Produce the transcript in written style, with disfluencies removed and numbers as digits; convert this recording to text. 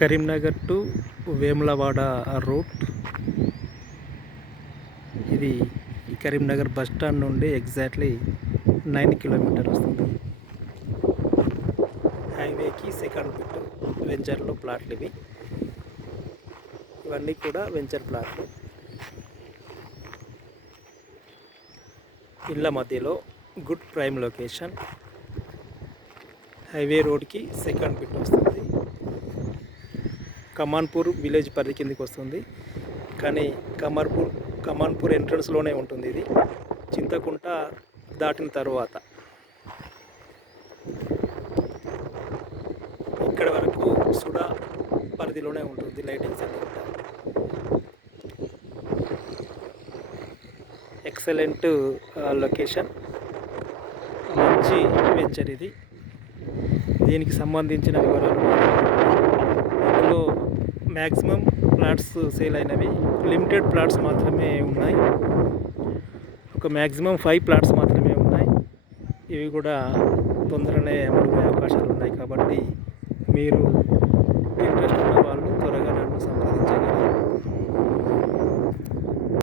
Karimnagar to Vemulawada route. ఇది Karimnagar bus stand నుండి exactly 9 kilometre వస్తుంది. హైవేకి సెకండ్ బిట్ వెంచర్లో ప్లాట్లు ఇవన్నీ కూడా వెంచర్ ప్లాట్లు. ఇళ్ళ మధ్యలో గుడ్ ప్రైమ్ లొకేషన్. హైవే రోడ్కి సెకండ్ బిట్ వస్తుంది. కమాన్పూర్ విలేజ్ పరిధి కిందకి వస్తుంది, కానీ కమాన్పూర్ ఎంట్రన్స్లోనే ఉంటుంది. ఇది చింతకుంట దాటిన తర్వాత ఇక్కడ వరకు సుడా పరిధిలోనే ఉంటుంది. లైటింగ్స్ అన్నీ కూడా ఎక్సలెంట్ లొకేషన్, మంచి వెంచర్ ఇది. దీనికి సంబంధించిన వివరాలు ఇందులో మ్యాక్సిమం ప్లాట్స్ సేల్ అయినవి లిమిటెడ్ ప్లాట్స్ మాత్రమే ఉన్నాయి. ఒక మ్యాక్సిమం 5 ప్లాట్స్ మాత్రమే ఉన్నాయి. ఇవి కూడా తొందరనే అమ్ముకునే అవకాశాలు ఉన్నాయి. కాబట్టి మీరు